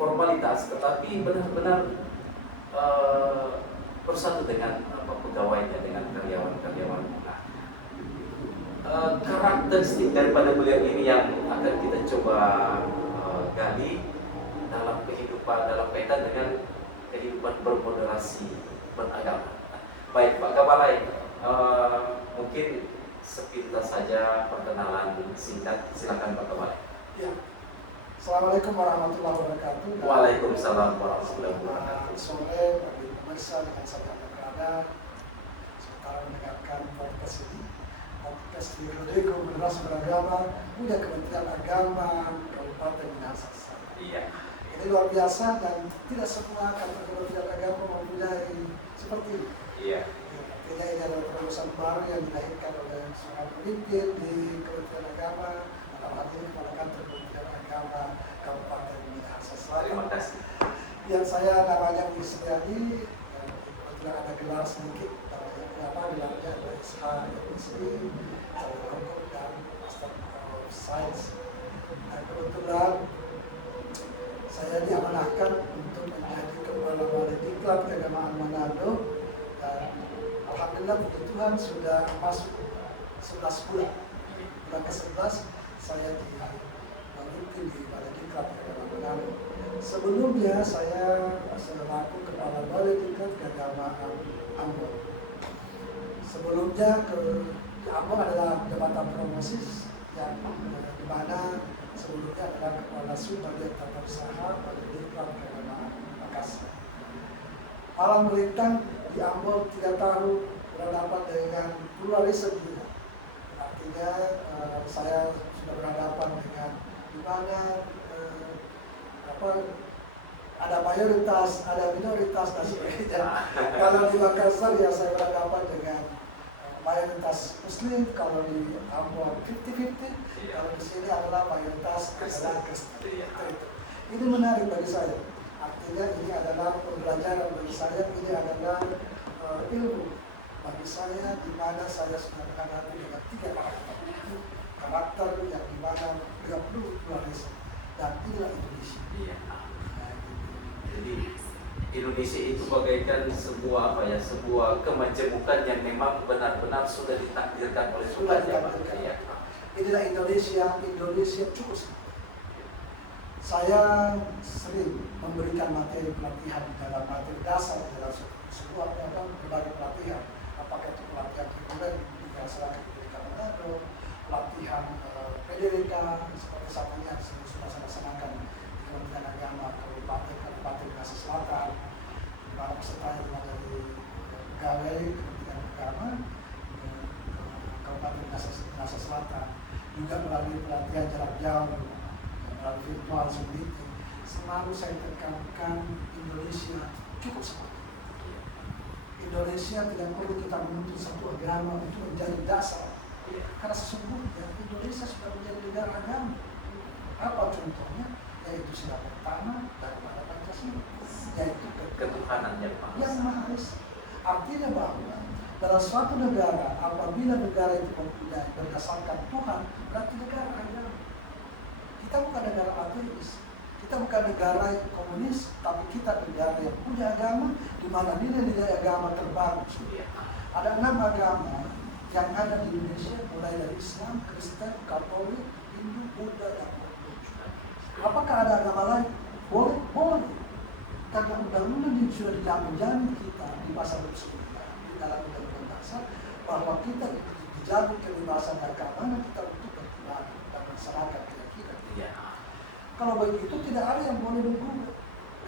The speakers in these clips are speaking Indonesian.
formalitas, tetapi benar-benar bersatu dengan pegawainya, dengan karyawan-karyawan. Karakteristik daripada beliau ini yang akan kita coba gali dalam kaitan dengan kehidupan bermoderasi beragama. Baik, Pak Kabalai, mungkin sepintas saja perkenalan singkat, silakan Pak Kabalai. Ya. Assalamualaikum warahmatullahi wabarakatuh. Waalaikumsalam warahmatullahi wabarakatuh. Sore bagi pemirsa dengan saya berada sementara mendengarkan podcast ini. Podcast Periodeko Moderasi Beragama, Muda Kementerian Agama Kabupaten Minahasa. Iya. Ini luar biasa dan tidak semua kantor Kementerian Agama mempunyai seperti ini. Iya. Artinya ini adalah terobosan baru yang dilahirkan oleh seorang pemimpin di Kementerian Agama, dalam hal ini kepala kantor Kementerian Agama Kabupaten Minahasa Selatan. Terima kasih. Yang saya namanya Wisriadi, kebetulan ada gelar sedikit, gelarnya adalah SHMC, Sarjana Hukum dan Master of Science. Dan kebetulan saya diamanahkan untuk menjadi Kepala Balai Diklat Keagamaan Manado, dan alhamdulillah puji Tuhan sudah masuk 11 bulan. Bulan ke-11 saya dilantik di Balai Diklat Keagamaan Manado. Sebelumnya saya selaku Kepala Balai Diklat Keagamaan Ambon. Sebelumnya Ambon adalah jabatan promosis yang di mana sebelumnya adalah Kepala Sub Bagian Tata Usaha Balai Diklat Keagamaan Makassar. Malang melintang di Ambon 3 tahun berhadapan dengan pluralisme juga. Artinya saya sudah berhadapan dengan di mana ada mayoritas, ada minoritas dan sebagainya. Kalau di Makassar ya saya berhadapan dengan mayoritas Muslim, kalau di Ambon 50-50, kalau di sini adalah mayoritas adalah Kristen. Ini menarik bagi saya. Artinya ini adalah pembelajaran bagi saya, ini adalah ilmu bagi saya, di mana saya sudah menghadapi dengan 3 karakter yang di mana beliau perlu pluralisme. Dan inilah Indonesia. Iya. Jadi Indonesia itu bagaikan sebuah sebuah kemajemukan yang memang benar-benar sudah ditakdirkan oleh Tuhan. Iya. Inilah Indonesia cukup. Saya sering memberikan materi pelatihan dalam materi dasar dalam sebuah berbagai pelatihan, apakah itu pelatihan reguler di masyarakat pendidikan Manado, pelatihan PDWK seperti saat ini yang sudah saya laksanakan di Kementerian Agama Kabupaten Minahasa Selatan, di mana pesertanya juga dari pegawai Kementerian Agama Kabupaten Minahasa Selatan, juga melalui pelatihan jarak jauh melalui virtual meeting. Selalu saya tekankan Indonesia cukup seperti itu. Indonesia tidak perlu kita menuntut satu agama untuk menjadi dasar. Karena sesungguhnya Indonesia sudah menjadi negara agama. Apa contohnya? Yaitu sila pertama daripada Pancasila, yaitu ketuhanan yang Maha Esa. Artinya bahwa dalam suatu negara, apabila negara itu mempunyai berdasarkan Tuhan, berarti negara agama. Kita bukan negara ateis, kita bukan negara yang komunis, tapi kita negara yang punya agama, di mana nilai-nilai agama terbangun. Ada 6 agama yang ada di Indonesia, mulai dari Islam, Kristen, Katolik, Hindu, Buddha, dan Konghucu. Apakah ada agama lain? Boleh, boleh. Karena undang-undang yang sudah dijamin kita di pasal 29 di dalam undang-undang dasar bahwa kita dijamin kebebasan agama, kita untuk beribadah dan melaksanakan keyakinan. Kalau begitu tidak ada yang boleh menggugat.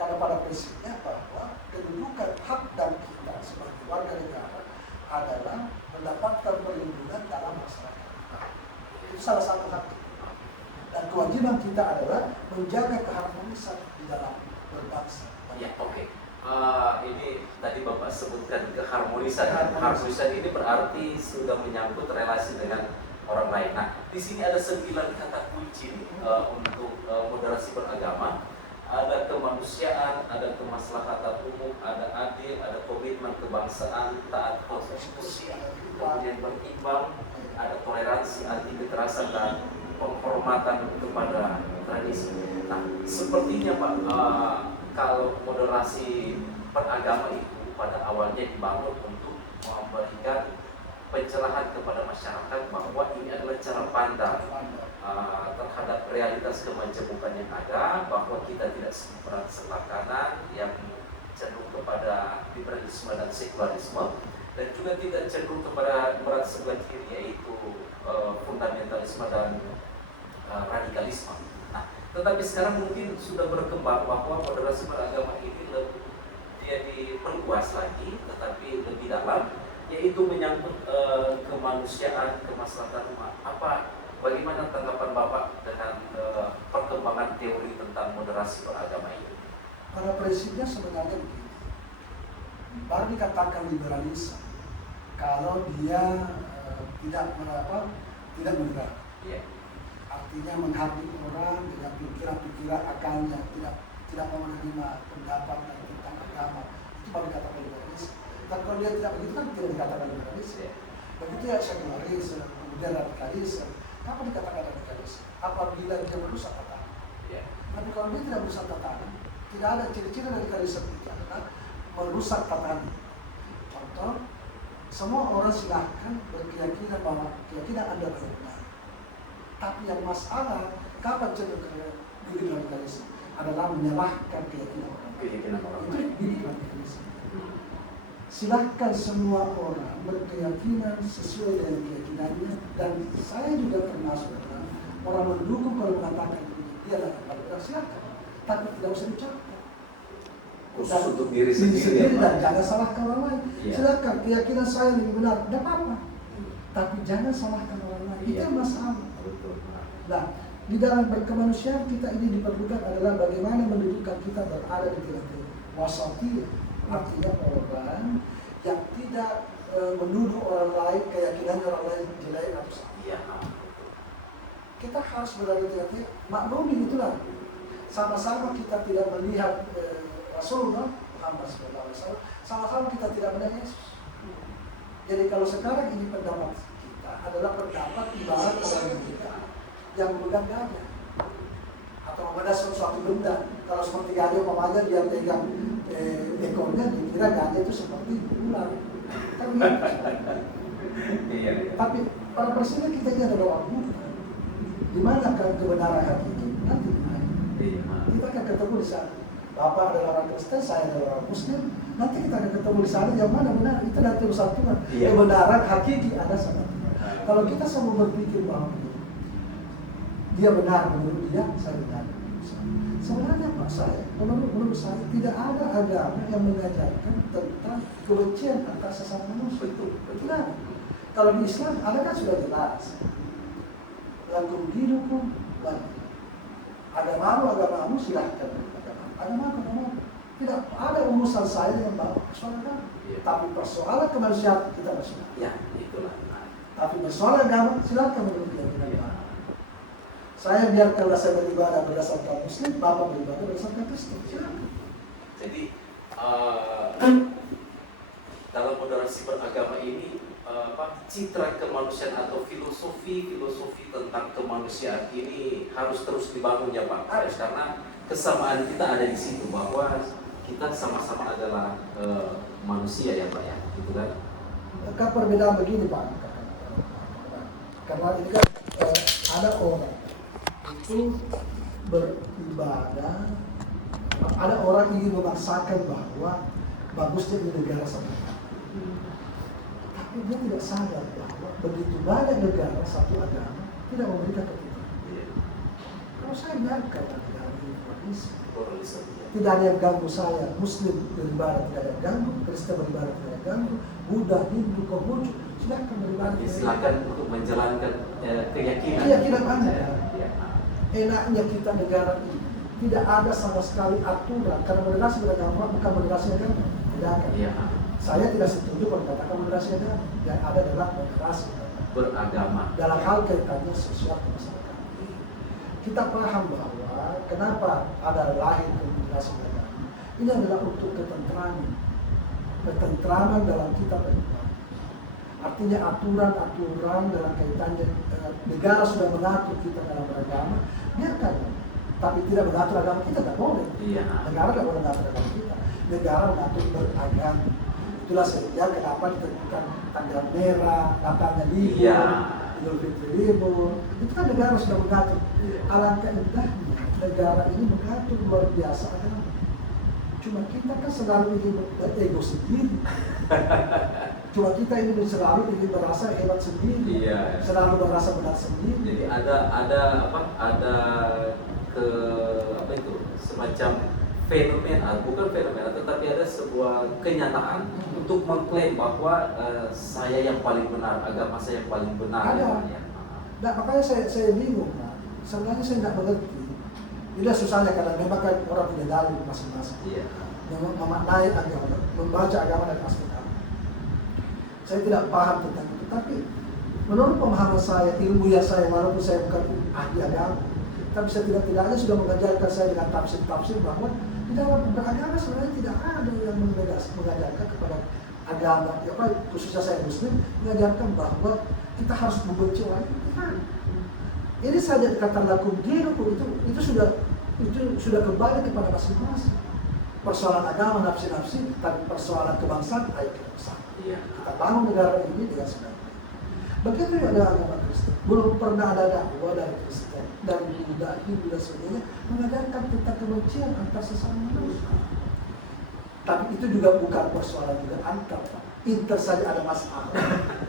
Karena pada prinsipnya bahwa kedudukan hak dan kita sebagai warga negara adalah mendapatkan perlindungan dalam masyarakat kita. Itu salah satu hak kita. Dan kewajiban kita adalah menjaga keharmonisan di dalam berbangsa. Ya, oke. Ini tadi Bapak sebutkan keharmonisan. Harmonisan ini berarti sudah menyangkut relasi dengan orang lain. Nah, di sini ada 9 kata kunci untuk moderasi beragama. Ada kemanusiaan, ada kemaslahatan umum, ada adil, ada komitmen kebangsaan, taat konstitusi, kemudian berimbang, ada toleransi, anti kekerasan dan penghormatan kepada tradisi. Nah, sepertinya Pak, kalau moderasi beragama itu pada awalnya dibangun untuk memberikan pencerahan kepada masyarakat bahwa ini adalah cara pandang terhadap realitas kemajemukan yang ada, bahwa kita tidak sebelah kanan yang cenderung kepada liberalisme dan sekularisme, dan juga tidak cenderung kepada berat sebelah kiri, yaitu fundamentalisme dan radikalisme. Nah, tetapi sekarang mungkin sudah berkembang bahwa moderasi beragama ini dia diperluas lagi, tetapi lebih dalam, yaitu menyangkut kemanusiaan, kemaslahatan umat. Bagaimana tanggapan Bapak dengan perkembangan teori tentang moderasi beragama ini? Pada prinsipnya sebenarnya begini, baru dikatakan liberalisme kalau dia tidak bergerak. Yeah. Artinya menghargai orang dengan pikiran-pikiran akalnya, tidak mau menerima pendapat tentang agama, itu baru dikatakan liberalisme. Dan kalau dia tidak begitu kan tidak dikatakan liberalisme. Yeah. Begitu ya sekularisme, kemudian radikalisme. Kapan dikatakan radikalisme? Apabila dia merusak tatanan. Yeah. Tapi kalau dia tidak merusak tatanan, tidak ada ciri-ciri radikalisme itu adalah merusak tatanan. Contoh, semua orang silahkan berkeyakinan bahwa keyakinan Anda benar. Tapi yang masalah, kapan cenderung bikin radikalisme? Adalah menyalahkan keyakinan orang. Itu bikin radikalisme. Silahkan semua orang berkeyakinan sesuai dengan keyakinannya, dan saya juga termasuk orang mendukung kalau mengatakan dia adalah radikal, silahkan, tapi tidak usah diucapkan. Khusus untuk diri sendiri dan jangan salahkan orang lain. Yeah. Silahkan keyakinan saya lebih benar, tidak apa-apa, tapi jangan salahkan orang lain. Itu Yeah. yang masalah. Betul. Nah, di dalam berkemanusiaan kita ini diperlukan adalah bagaimana mendudukkan kita berada di tengah-tengah wasatiyah. Artinya orang yang tidak menuduh orang lain, keyakinannya orang lain jelek atau salah. Iya. Kita harus berada di tengah-tengah, maklumi itulah. Sama-sama kita tidak melihat Rasulullah Muhammad SAW, sama-sama kita tidak melihat Yesus. Jadi kalau sekarang ini pendapat kita adalah pendapat ibarat orang yang memegang gajah atau memegang sesuatu benda. Kalau seperti gajah umpamanya dia pegang ekornya, dikira gajah itu seperti ular. Kan gitu. Iya. Tapi pada prinsipnya kita ini adalah orang buta. Di mana kebenaran hakiki? Nanti Iya. kita akan ketemu di sana. Bapak adalah orang Kristen, saya adalah orang Muslim. Nanti kita akan ketemu di sana yang mana benar. Itu nanti urusan Tuhan. Iya. Kebenaran hakiki ada sama Tuhan. Kalau kita semua berpikir bahwa dia benar menurut dia, saya benar. Sebenarnya Pak, menurut saya tidak ada agama yang mengajarkan tentang kebencian antara sesama manusia. Betul. Tidak ada. Kalau di Islam ada kan sudah jelas. Lakum dinukum waliy. Agamamu silahkan. Agamamu. Tidak ada urusan saya dengan bapak persoalan agama. Iya. Tapi persoalan kemanusiaan kita bersama. Ya, itulah. Tapi persoalan agama silahkan menurut keyakinan Iya. bapak. Saya biarkanlah saya beribadah berdasarkan Muslim, bapak beribadah berdasarkan Kristen. Silakan. Jadi dalam moderasi beragama ini citra kemanusiaan atau filosofi tentang kemanusiaan ini harus terus dibangun ya Pak. Harus. Karena kesamaan kita ada di situ, bahwa kita sama-sama adalah manusia ya Pak ya, gitu kan? Maka perbedaan begini Pak. Karena ini kan ada orang itu beribadah, ada orang ingin memaksakan bahwa bagusnya di negara satu. Tapi dia tidak sadar bahwa begitu banyak negara satu agama tidak memberikan ketuhanan. Kalau saya biarkan negara ini pluralisme, tidak ada yang ganggu saya. Muslim beribadah tidak ada yang ganggu, Kristen beribadah tidak ada yang ganggu, Buddha, Hindu, Konghucu silakan beribadah. Silakan untuk menjalankan keyakinan. Keyakinan Anda. Ya. Enaknya kita negara ini tidak ada sama sekali aturan, karena moderasi beragama bukan moderasi agama. Bedakan. Ya. Saya tidak setuju kalau katakan moderasi agama. Yang ada adalah moderasi Beragama. dalam hal kaitannya sosial kemasyarakatan. Kita paham bahwa kenapa ada lahir moderasi agama. Ini adalah untuk ketentraman dalam kita beribadah. Artinya aturan-aturan dalam kaitannya negara sudah mengatur kita dalam beragama, biarkan. tapi tidak mengatur agama kita, tidak boleh. Iya. Negara tidak boleh mengatur agama kita. Negara mengatur beragama. Itulah sejak kenapa ditentukan tanggal merah, Natalnya libur, Iya. Idul Fitri libur. Itu kan negara sudah mengatur. Alangkah indahnya negara ini mengatur luar biasa agama. Cuma kita kan selalu ingin berego sendiri. Cuma kita ini selalu ingin merasa hebat sendiri. Iya. Selalu merasa benar sendiri. Jadi ada semacam fenomena, bukan fenomena, tetapi ada sebuah kenyataan untuk mengklaim bahwa saya yang paling benar, agama saya yang paling benar. Ada. Ya. Nah, makanya saya bingung. Nah. Sebenarnya saya tidak mengerti. Inilah susahnya kadang memang kan orang tidak dalam masing-masing. Iya. Memaknai agama, membaca agama dan aspek agama. Saya tidak paham tentang itu, tapi menurut pemahaman saya, ilmu yang saya, walaupun saya bukan ahli agama, tapi setidak-tidaknya sudah mengajarkan saya dengan tafsir-tafsir bahwa di dalam beragama sebenarnya tidak ada yang mengajarkan kepada agama, khususnya saya Muslim, mengajarkan bahwa kita harus membenci orang lain. Ini saja kata lakum dinukum itu sudah kembali kepada masing-masing. Persoalan agama nafsi-nafsi, tapi persoalan kebangsaan ayo kita bersama. Iya. Kita bangun negara ini dengan sebaik. Begitu ada agama Kristen, belum pernah ada dakwah dari Kristen, dari Buddha, Hindu dan sebagainya mengajarkan tentang kebencian antar sesama manusia. Tapi itu juga bukan persoalan juga antar, inter saja ada masalah.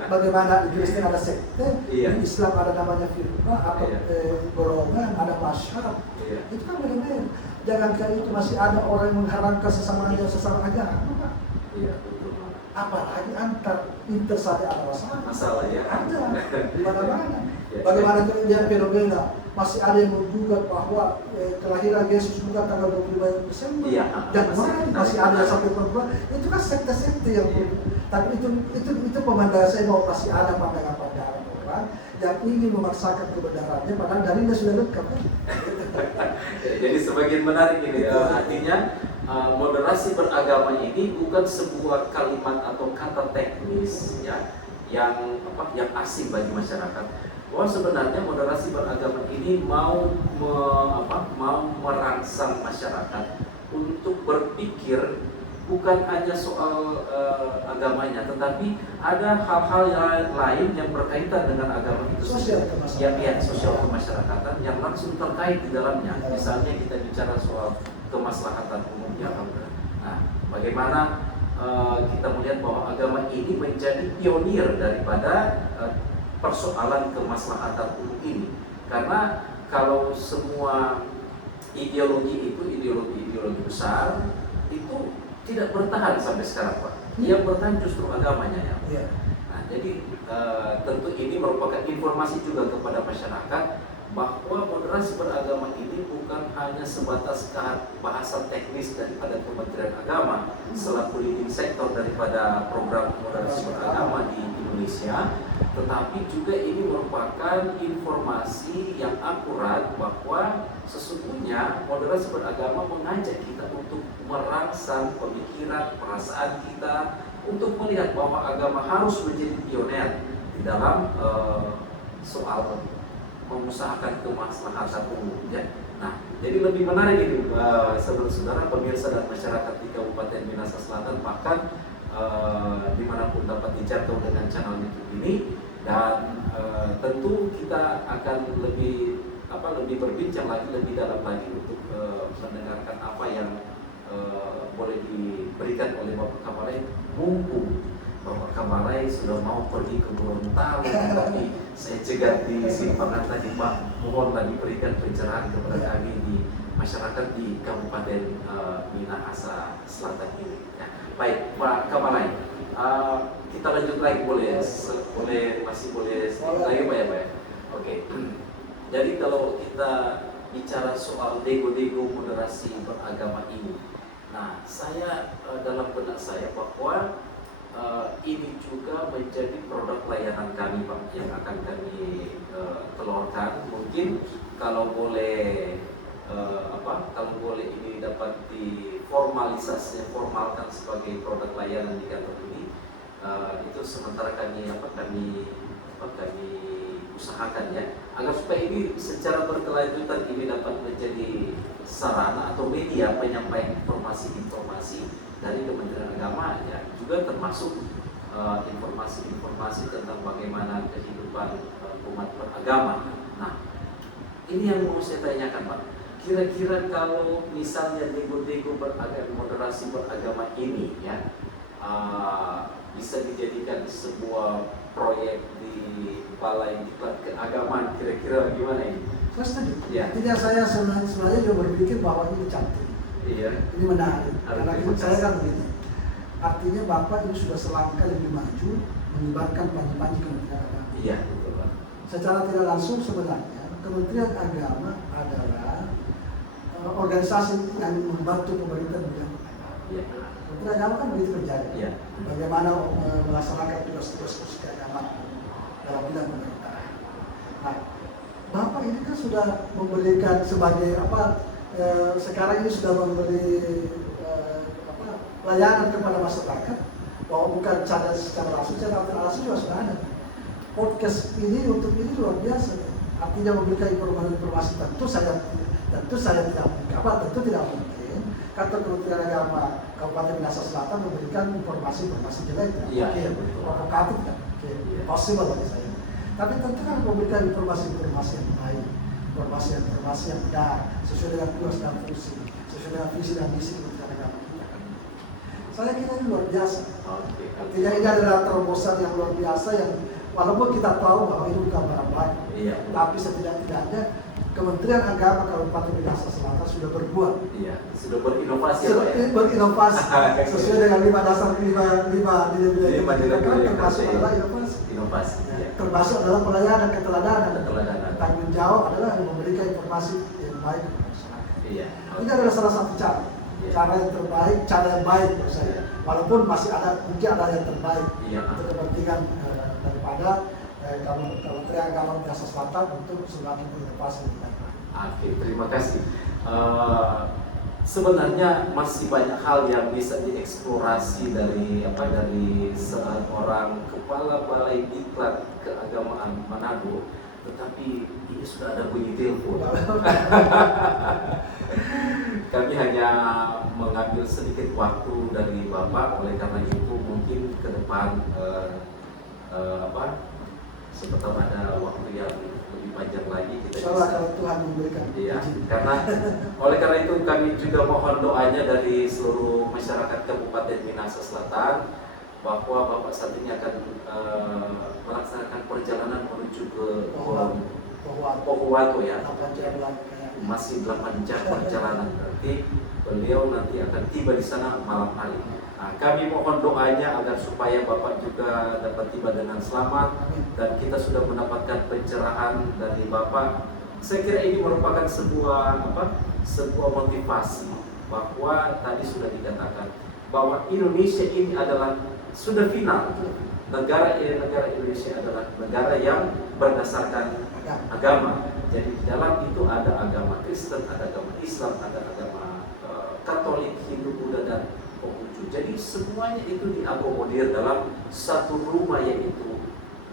Bagaimana di Kristen ada sekte, Iya. di Islam ada namanya firqa atau Iya. golongan, ada masyarakat. Iya. Itu kan benar-benar. Jangankan itu masih ada orang yang mengharamkan sesama agama. Iya, betul. Apalagi antar inter saja ada masalah. Masalah ya. Ada di mana-mana. Ya. Bagaimana kemudian fenomena masih ada yang menggugat bahwa kelahiran Yesus bukan tanggal 25 Desember. Iya. Dan masih ada yang sampai perempuan. Itu kan sekte-sekte yang tapi itu pemandangan saya bahwa masih ada pandangan-pandangan orang yang ingin memaksakan kebenarannya padahal dalilnya sudah lengkap kan. Jadi sebagian menarik ini, artinya moderasi beragama ini bukan sebuah kalimat atau kata teknis ya yang asing bagi masyarakat. Bahwa sebenarnya moderasi beragama ini mau merangsang masyarakat untuk berpikir bukan hanya soal agamanya, tetapi ada hal-hal yang lain yang berkaitan dengan agama itu Sosial kemasyarakatan. sosial kemasyarakatan yang langsung terkait di dalamnya. Misalnya kita bicara soal kemaslahatan umum ya. Nah, bagaimana kita melihat bahwa agama ini menjadi pionir daripada persoalan kemaslahatan umum ini. Karena kalau semua ideologi besar itu tidak bertahan sampai sekarang, Pak. Yang bertahan justru agamanya ya. Iya. Nah, jadi tentu ini merupakan informasi juga kepada masyarakat bahwa moderasi beragama ini bukan hanya sebatas bahasan teknis daripada Kementerian Agama selaku leading sektor daripada program moderasi beragama di Indonesia, tetapi juga ini merupakan informasi yang akurat bahwa sesungguhnya moderasi beragama mengajak kita untuk merangsang pemikiran, perasaan kita untuk melihat bahwa agama harus menjadi pioner di dalam soal mengusahakan kemaslahatan umum ya. Nah, jadi lebih menarik ini saudara-saudara pemirsa dan masyarakat di Kabupaten Minahasa Selatan, bahkan dimanapun dapat dijangkau dengan channel YouTube ini, dan tentu kita akan lebih berbincang lagi lebih dalam lagi untuk mendengarkan apa yang boleh diberikan oleh Bapak Kabalai. Mumpung Bapak Kabalai sudah mau pergi ke Gorontalo, tapi saya cegat di Simpangan tadi, Pak, mohonlah diberikan pencerahan kepada kami di masyarakat di Kabupaten Minahasa Selatan ini. Ya. Baik, Pak Kabalai, kita lanjut lagi masih boleh lagi Pak ya, Pak ya? Oke. Jadi kalau kita bicara soal dego-dego moderasi beragama ini, nah saya dalam benak saya bahwa ini juga menjadi produk layanan kami, Pak, yang akan kami telurkan. Mungkin kalau boleh ini dapat formalkan sebagai produk layanan di kantor ini, itu sementara kami usahakan ya, agar supaya ini secara berkelanjutan ini dapat menjadi sarana atau media penyampaian informasi-informasi dari Kementerian Agama ya, juga termasuk informasi-informasi tentang bagaimana kehidupan umat beragama. Nah, ini yang mau saya tanyakan Pak. Kira-kira kalau misalnya nego-nego moderasi beragama ini ya bisa dijadikan sebuah proyek di Balai Diklat Keagamaan, kira-kira gimana ini? Saya setuju. Ya. Tidak, saya sebenarnya juga berpikir bahwa ini cantik. Iya. Ini menarik. Karena Terima saya kasih. kan begini. Artinya Bapak ini sudah selangkah lebih maju menyebarkan panji-panji Kementerian Agama. Iya, betul Pak. Secara tidak langsung sebenarnya Kementerian Agama adalah organisasi yang membantu pemerintah di bidang agama. Iya. Kementerian Agama kan begitu berjaya. Iya. Bagaimana melaksanakan tugas-tugas keagamaan dalam bidang pemerintahan. Nah, Bapak ini kan sudah memberikan sebagai sekarang ini sudah memberi layanan kepada masyarakat, bahwa bukan secara langsung, secara tidak langsung juga sudah ada. Podcast ini untuk ini luar biasa. Artinya memberikan informasi tentu saya tidak mungkin kantor Kementerian Agama Kabupaten Minahasa Selatan memberikan informasi jelek, Iya, betul. provokatif, kan? Possible bagi saya. Tapi tentu kan memberikan informasi yang baik, informasi yang benar, sesuai dengan tugas dan fungsi, sesuai dengan visi dan misi Kementerian Agama kita. Saya kira ini luar biasa. Oke. Artinya ini adalah terobosan yang luar biasa yang walaupun kita tahu bahwa ini bukan barang baik, Iya. tapi setidak-tidaknya Kementerian Agama Kabupaten Minahasa Selatan sudah berbuat. Iya, sudah berinovasi ya Pak ya. Berinovasi sesuai dengan 5 dasar 5 nilai-nilai Lima kita kan nilai-nilai termasuk yang adalah penting. inovasi. Inovasi. Iya. Termasuk adalah pelayanan keteladanan. Keteladanan. Tanggung jawab adalah memberikan informasi yang baik kepada masyarakat. Iya. Ini adalah salah satu cara. Iya. Cara yang terbaik, cara yang baik menurut saya. Walaupun masih mungkin ada yang terbaik Iya. untuk kepentingan daripada Kementerian Agama Minahasa Selatan untuk semakin berinovasi. Oke, terima kasih. Sebenarnya masih banyak hal yang bisa dieksplorasi dari seorang kepala Balai Diklat Keagamaan Manado, tetapi ini sudah ada bunyi telepon. Kami hanya mengambil sedikit waktu dari Bapak, oleh karena itu mungkin ke depan siapa ada waktu yang lebih panjang lagi kita Insyaallah bisa. kalau Tuhan memberikan. Iya, karena oleh karena itu kami juga mohon doanya dari seluruh masyarakat Kabupaten Minahasa Selatan bahwa Bapak saat ini akan melaksanakan perjalanan menuju ke Pohuwato ya. Masih 8 jam perjalanan, berarti beliau nanti akan tiba di sana malam hari. Nah, kami mohon doanya agar supaya Bapak juga dapat tiba dengan selamat dan kita sudah mendapatkan pencerahan dari Bapak. Saya kira ini merupakan sebuah motivasi bahwa tadi sudah dikatakan bahwa Indonesia ini adalah sudah final. Negara Indonesia adalah negara yang berdasarkan agama. Jadi di dalam itu ada agama Kristen, ada agama Islam, ada agama Katolik, Hindu, Buddha, dan Konghucu. Jadi semuanya itu diakomodir dalam satu rumah, yaitu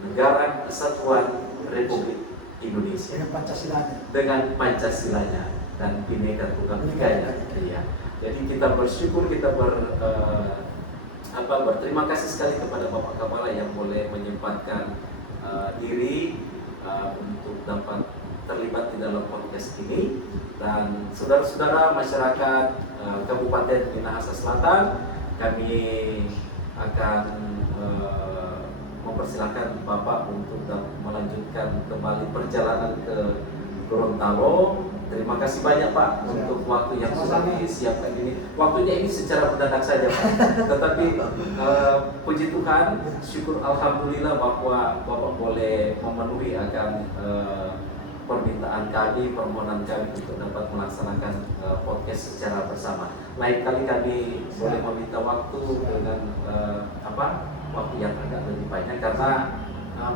Negara Kesatuan Republik Indonesia dengan Pancasilanya dan Bhinneka Tunggal Ika. Ya. Jadi kita bersyukur, kita berterima kasih sekali kepada Bapak Kepala yang boleh menyempatkan diri untuk dapat terlibat di dalam podcast ini, dan saudara-saudara masyarakat Kabupaten Minahasa Selatan, kami akan mempersilahkan Bapak untuk melanjutkan kembali perjalanan ke Gorontalo. Terima kasih banyak Pak untuk waktu yang sudah disiapkan ini. Waktunya ini secara mendadak saja Pak, tetapi puji Tuhan, syukur alhamdulillah bahwa Bapak boleh memenuhi akan permintaan kami, permohonan kami untuk dapat melaksanakan podcast secara bersama. Lain kali kami boleh meminta waktu dengan waktu yang agak lebih banyak, karena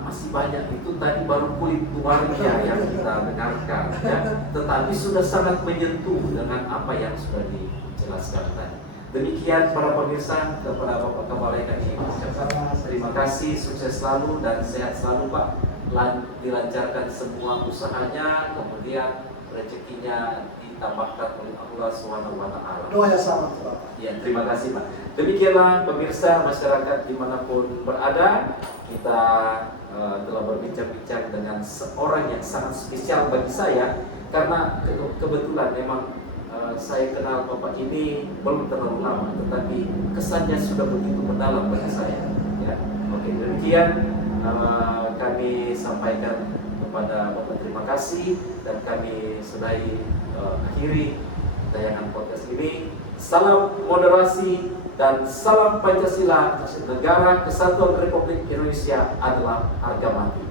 masih banyak itu tadi baru kulit luarnya yang kita dengarkan ya, tetapi sudah sangat menyentuh dengan apa yang sudah dijelaskan tadi. Demikian para pemirsa, kepada Bapak Kepala kami ucapkan terima kasih, sukses selalu dan sehat selalu Pak dilancarkan semua usahanya, kemudian rezekinya ditambahkan oleh Allah Subhanahu wa Ta'ala. Doa yang sama tuh Bapak. Ya, terima kasih Pak. Demikianlah pemirsa masyarakat dimanapun berada, kita telah berbincang-bincang dengan seorang yang sangat spesial bagi saya, karena kebetulan memang saya kenal Bapak ini belum terlalu lama, tetapi kesannya sudah begitu mendalam bagi saya. Ya, oke, demikian kami sampaikan kepada Bapak terima kasih, dan kami sudahi akhiri tayangan podcast ini. Salam moderasi dan salam Pancasila. Negara Kesatuan Republik Indonesia adalah harga mati.